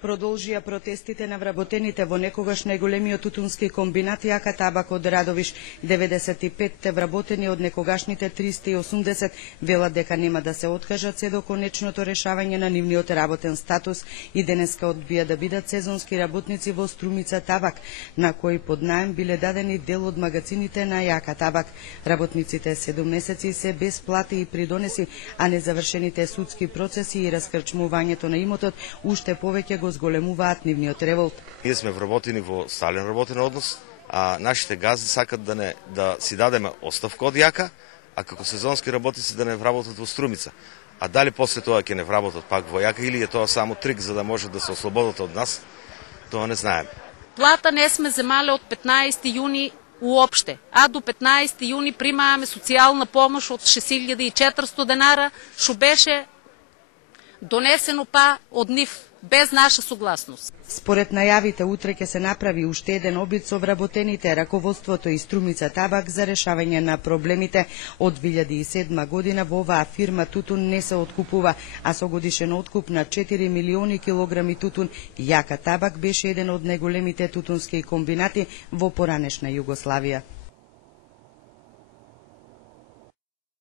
Продолжија протестите на вработените во некогаш најголемиот тутунски комбинат Јака Табак од Радовиш. 95 вработени од некогашните 380 велат дека нема да се откажат се до конечното решавање на нивниот работен статус и денеска одбија да бидат сезонски работници во Струмица Табак, на кои под наем биле дадени дел од магазините на Јака Табак. Работниците 7 месеци се без плати и придонеси, а незавршените судски процеси и раскрчмувањето на имотот уште повеќе го зголемуваат нивниот револт. Ние сме вработени во стален работен однос, а нашите газди сакат да си дадеме оставка од Јака, а како сезонски работници да не вработат во Струмица. А дали после тоа ќе не вработат пак во Јака или е тоа само трик за да може да се ослободат од нас, тоа не знаеме. Плата не сме земале од 15 јуни уопште, а до 15 јуни примаваме социјална помош од 6400 денара, што беше донесено па од нив без наша согласност. Според најавите, утре ќе се направи уште еден обид со вработените, раководството и Струмица Табак за решавање на проблемите. Од 2007 година во оваа фирма тутун не се откупува, а со годишен откуп на 4 милиони килограми тутун, Јака Табак беше еден од најголемите тутунски комбинати во поранешна Југославија.